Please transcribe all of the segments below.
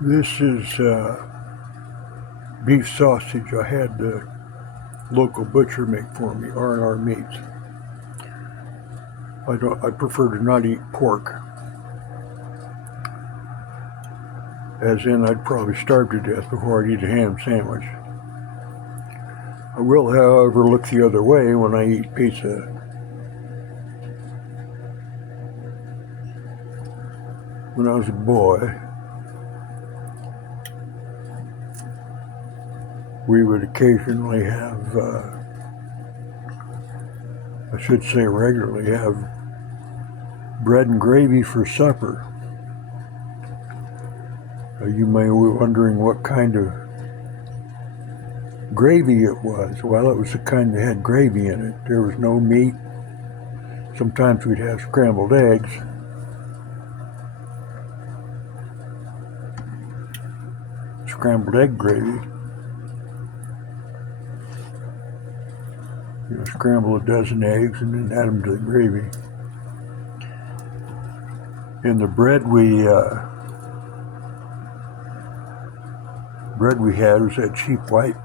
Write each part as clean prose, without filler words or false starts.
This is beef sausage I had the local butcher make for me, R&R Meats. I prefer to not eat pork, as in I'd probably starve to death before I'd eat a ham sandwich. I will, however, look the other way when I eat pizza. When I was a boy, we would occasionally have, I should say regularly, have bread and gravy for supper. You may be wondering what kind of gravy it was. Well, it was the kind that had gravy in it. There was no meat. Sometimes we'd have scrambled eggs. Scrambled egg gravy. You know, scramble a dozen eggs and then add them to the gravy. And the bread we had was that cheap white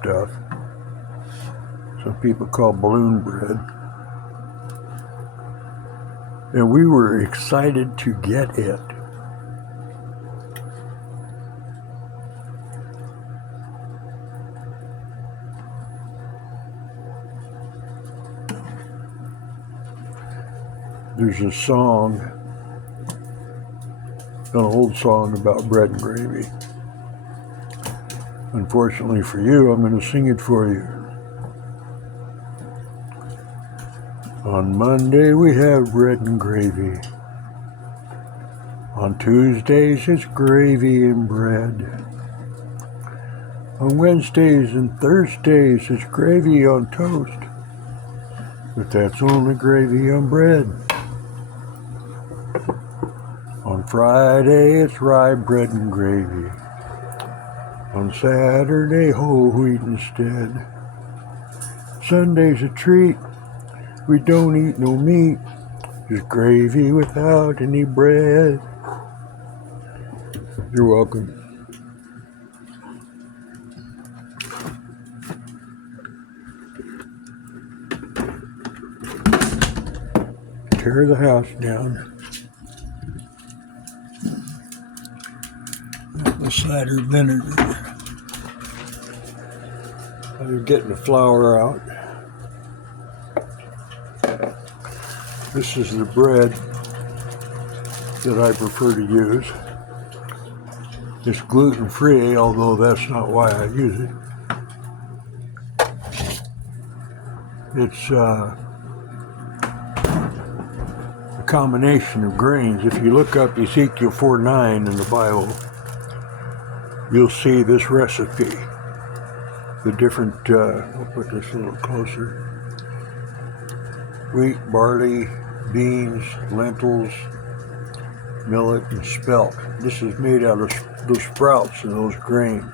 stuff. Some people call balloon bread. And we were excited to get it. There's a song, an old song about bread and gravy. Unfortunately for you, I'm going to sing it for you. On Monday we have bread and gravy. On Tuesdays it's gravy and bread. On Wednesdays and Thursdays it's gravy on toast. But that's only gravy on bread. On Friday it's rye bread and gravy. On Saturday whole wheat instead. Sunday's a treat. We don't eat no meat. Just gravy without any bread. You're welcome. Tear the house down. Apple cider vinegar. I'm getting the flour out. This is the bread that I prefer to use. It's gluten-free, although that's not why I use it. It's a combination of grains. If you look up Ezekiel 4:9 in the Bible, you'll see this recipe. The different, I'll put this a little closer. Wheat, barley, beans, lentils, millet, and spelt. This is made out of those sprouts and those grains.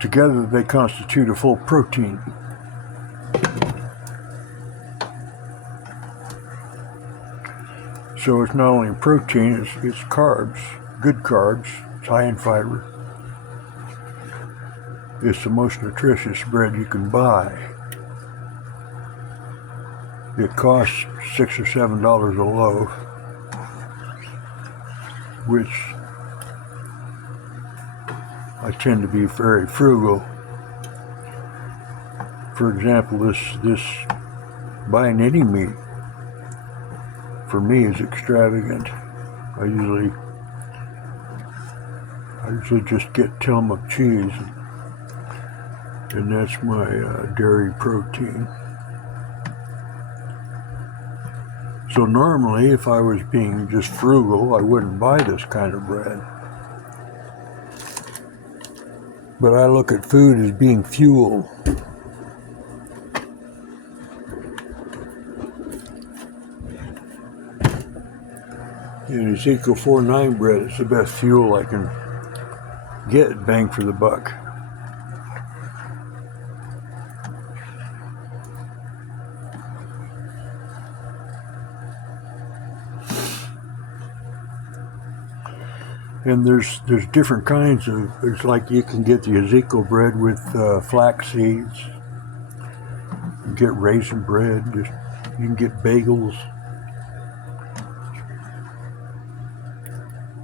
Together they constitute a full protein. So it's not only protein, it's carbs, good carbs, it's high in fiber. It's the most nutritious bread you can buy. It costs $6 or $7 a loaf, which I tend to be very frugal. For example, this buying any meat for me is extravagant. I usually just get Tillamook cheese, and that's my dairy protein. So normally, if I was being just frugal, I wouldn't buy this kind of bread. But I look at food as being fuel. And Ezekiel 4:9 bread is the best fuel I can get, bang for the buck. And there's different kinds of, it's like you can get the Ezekiel bread with flax seeds. You can get raisin bread. You can get bagels.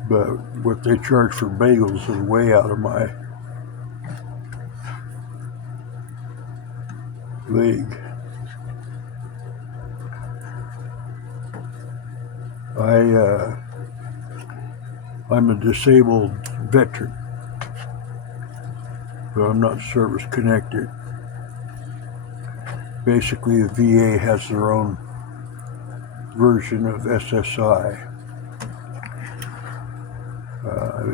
But what they charge for bagels is way out of my league. I'm a disabled veteran, but I'm not service connected. Basically, the VA has their own version of SSI.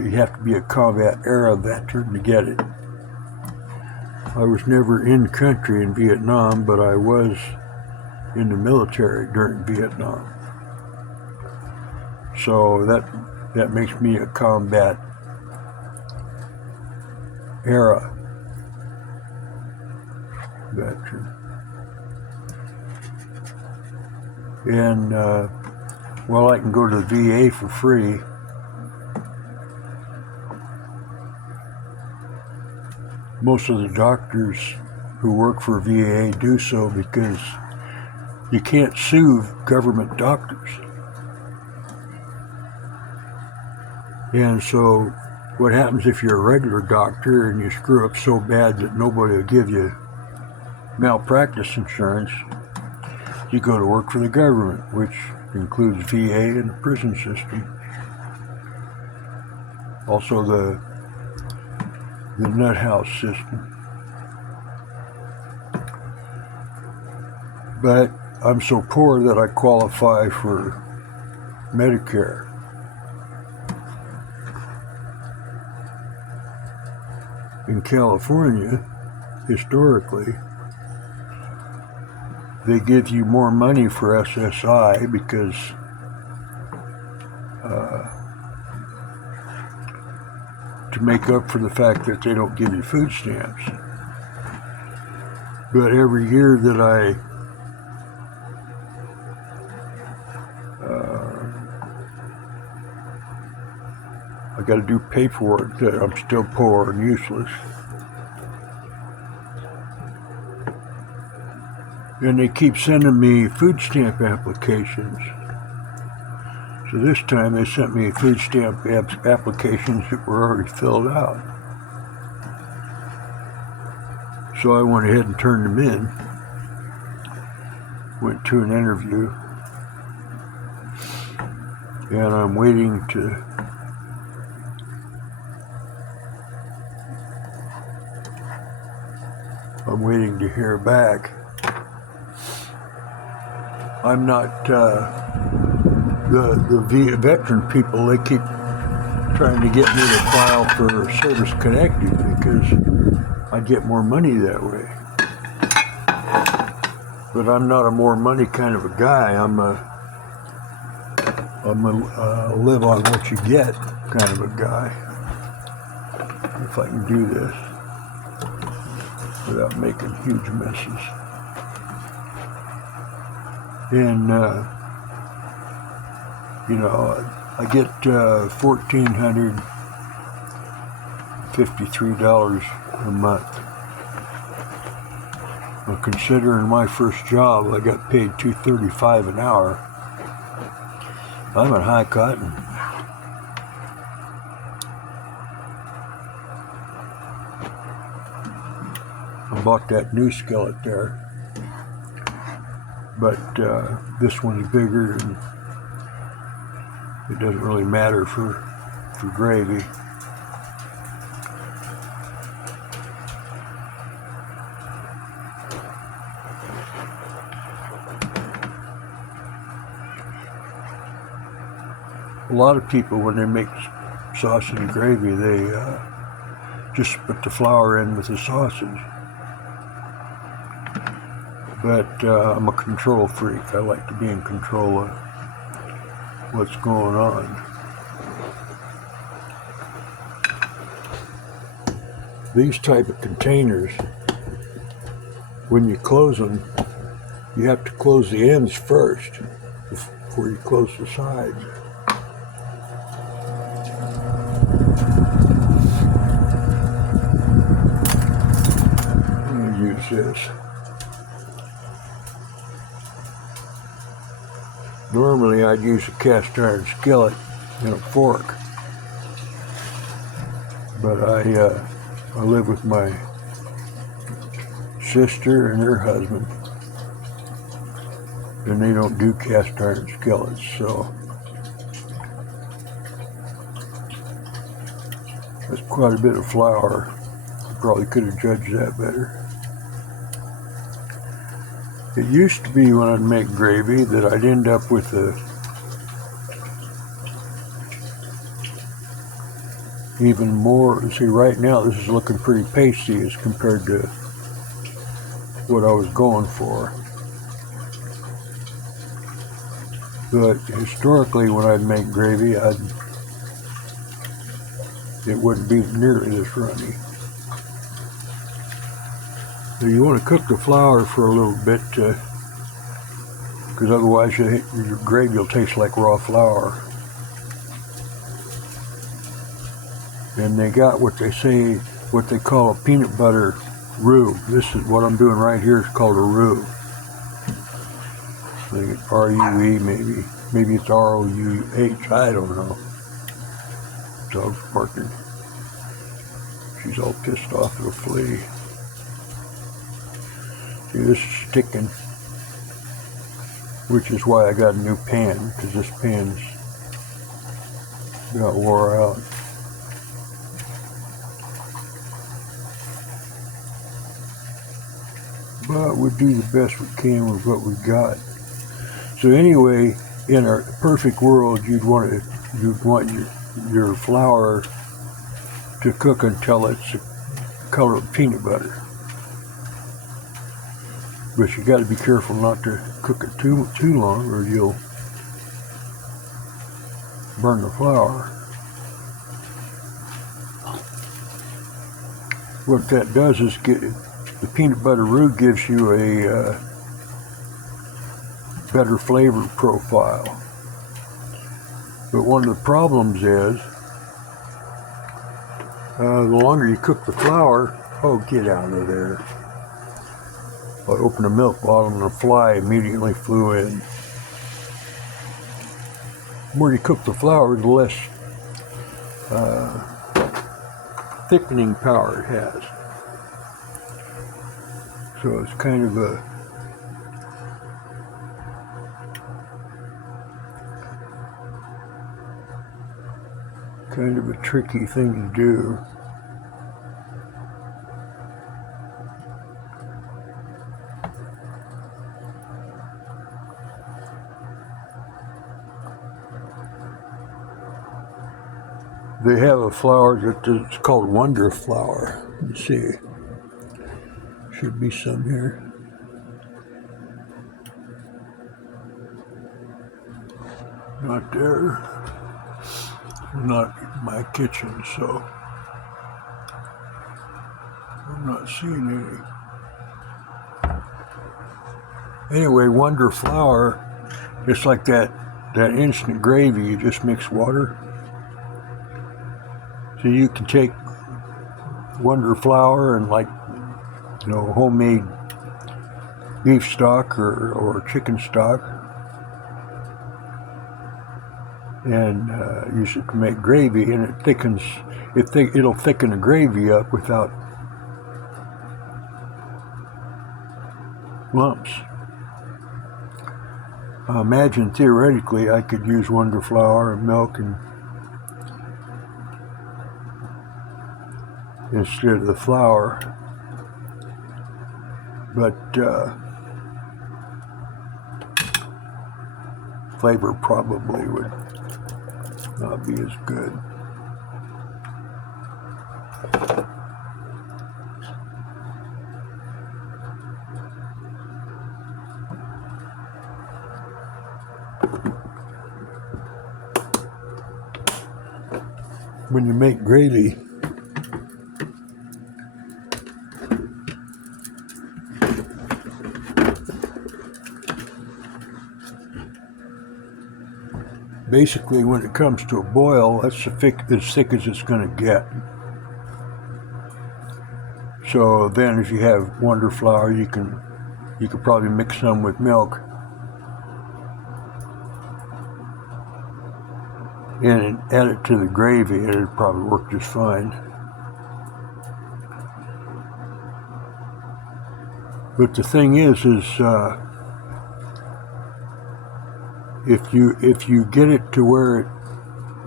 You have to be a combat era veteran to get it. I was never in country in Vietnam, but I was in the military during Vietnam. So that makes me a combat era veteran. And well, I can go to the VA for free. Most of the doctors who work for VA do so because you can't sue government doctors. And so what happens if you're a regular doctor and you screw up so bad that nobody will give you malpractice insurance, you go to work for the government, which includes VA and the prison system. Also the nut house system. But I'm so poor that I qualify for Medicare. In California, historically, they give you more money for SSI because to make up for the fact that they don't give you food stamps. But every year that I got to do paperwork that I'm still poor and useless. And they keep sending me food stamp applications. So this time they sent me food stamp applications that were already filled out. So I went ahead and turned them in. Went to an interview. And I'm waiting to hear back. I'm not the veteran people. They keep trying to get me to file for service connected because I get more money that way. But I'm not a more money kind of a guy. I'm a live on what you get kind of a guy. If I can do this without making huge messes. And, I get $1,453 a month. Well, considering my first job, I got paid $235 an hour. I'm in high cotton. I bought that new skillet there. But this one's bigger and it doesn't really matter for gravy. A lot of people, when they make sausage and gravy, they just put the flour in with the sausage. But I'm a control freak. I like to be in control of what's going on. These type of containers, when you close them, you have to close the ends first before you close the sides. this. Normally I'd use a cast iron skillet and a fork, but I live with my sister and her husband, and they don't do cast iron skillets, so that's quite a bit of flour. I probably could have judged that better. It used to be when I'd make gravy that I'd end up with even more. See, right now this is looking pretty pasty as compared to what I was going for. But historically, when I'd make gravy, it wouldn't be nearly this runny. So you want to cook the flour for a little bit, because otherwise your gravy will taste like raw flour. And they got what they call a peanut butter roux. This is what I'm doing right here is called a roux. I think it's R-U-E maybe. Maybe it's R-O-U-H, I don't know. Dog's barking. She's all pissed off at a flea. See, this is sticking, which is why I got a new pan, because this pan's got wore out. But we do the best we can with what we got. So anyway, in a perfect world, you'd want your flour to cook until it's the color of peanut butter. But you got to be careful not to cook it too long, or you'll burn the flour. What that does is the peanut butter roux gives you a better flavor profile. But one of the problems is the longer you cook the flour, oh, get out of there. I opened the milk bottle and a fly immediately flew in. The more you cook the flour, the less thickening power it has. So it's kind of a tricky thing to do. They have a flour that's called Wonder Flour. Let's see. Should be some here. Not there. Not in my kitchen, so I'm not seeing any. Anyway, Wonder Flour, it's like that instant gravy. You just mix water. So you can take Wonder Flour and, like, homemade beef stock or chicken stock, and use it to make gravy, and it thickens. It'll thicken the gravy up without lumps. Imagine theoretically I could use Wonder Flour and milk instead of the flour, but flavor probably would not be as good. When you make gravy, basically, when it comes to a boil, that's as thick as it's going to get. So then if you have Wonder Flour, you could probably mix some with milk and add it to the gravy, and it'd probably work just fine. But the thing is if you get it to where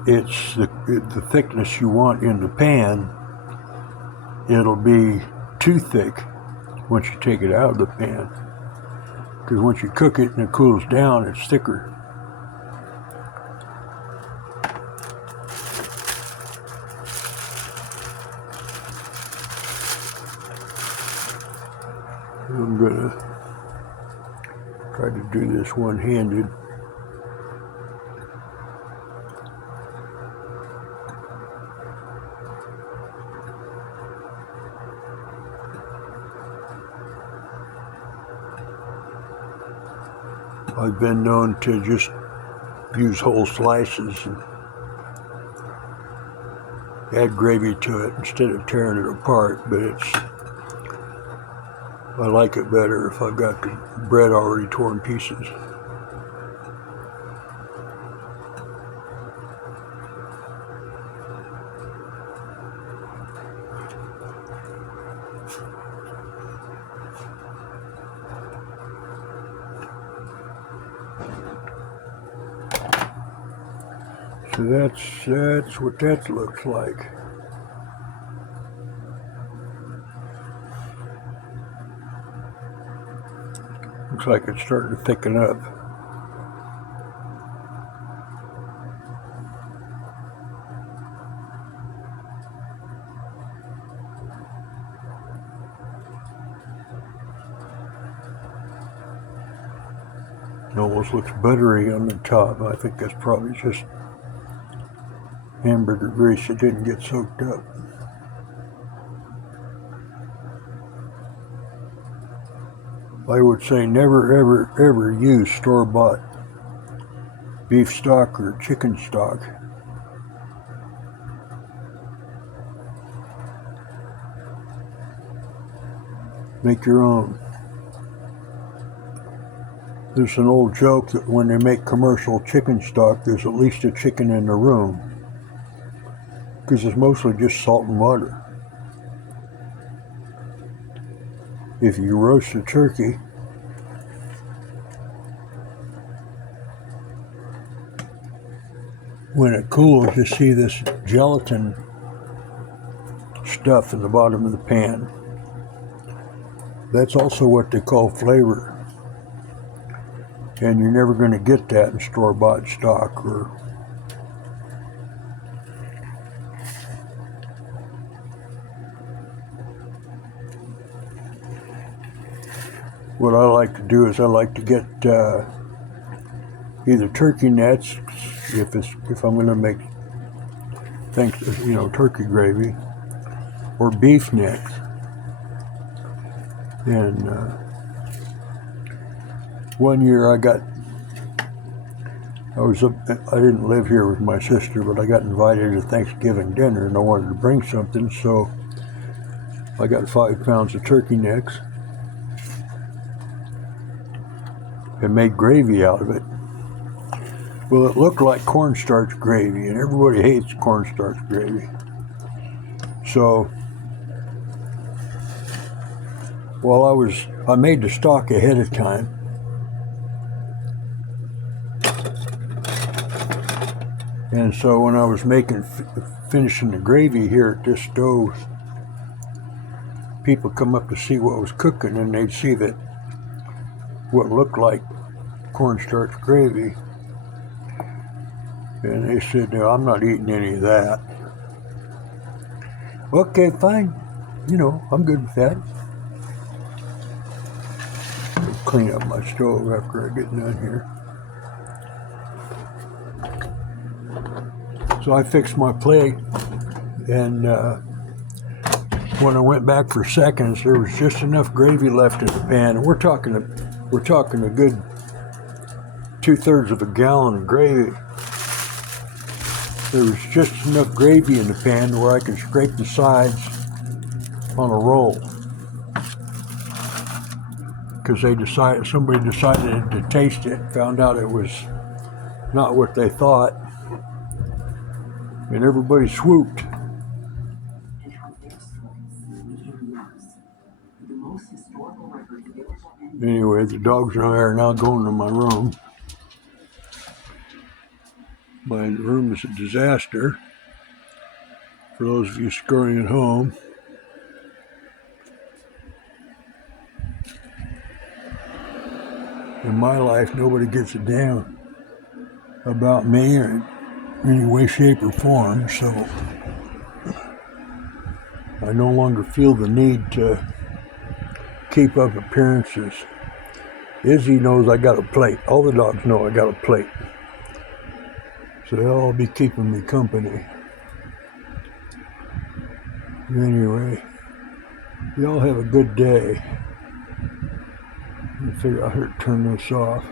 it's the thickness you want in the pan, it'll be too thick once you take it out of the pan. Because once you cook it and it cools down, it's thicker. I'm gonna try to do this one-handed. I've been known to just use whole slices and add gravy to it instead of tearing it apart, but I like it better if I've got the bread already torn pieces. So that's what that looks like. Looks like it's starting to thicken up. It almost looks buttery on the top. I think that's probably just hamburger grease that didn't get soaked up. I would say never ever ever use store-bought beef stock or chicken stock. Make your own. There's an old joke that when they make commercial chicken stock, there's at least a chicken in the room, because it's mostly just salt and water. If you roast a turkey, when it cools, you see this gelatin stuff in the bottom of the pan. That's also what they call flavor. And you're never going to get that in store-bought stock or what I like to do is I like to get either turkey necks if I'm going to make turkey gravy, or beef necks. And one year I didn't live here with my sister, but I got invited to Thanksgiving dinner and I wanted to bring something, so I got 5 pounds of turkey necks and made gravy out of it. Well, it looked like cornstarch gravy, and everybody hates cornstarch gravy. So I made the stock ahead of time. And so when I was finishing the gravy here at this stove, people come up to see what was cooking, and they'd see that what looked like cornstarch gravy. And they said, "No, I'm not eating any of that." Okay, fine. I'm good with that. I'll clean up my stove after I get done here. So I fixed my plate, and when I went back for seconds, there was just enough gravy left in the pan. And we're talking a good 2/3 of a gallon of gravy. There was just enough gravy in the pan where I could scrape the sides on a roll. because somebody decided to taste it, found out it was not what they thought, and everybody swooped. Anyway, the dogs and I are now going to my room. My room is a disaster. For those of you scurrying at home, in my life, nobody gives a damn about me or in any way, shape, or form, so I no longer feel the need to keep up appearances. Izzy knows I got a plate. All the dogs know I got a plate. So they'll all be keeping me company. Anyway, y'all have a good day. Let me figure out how to turn this off.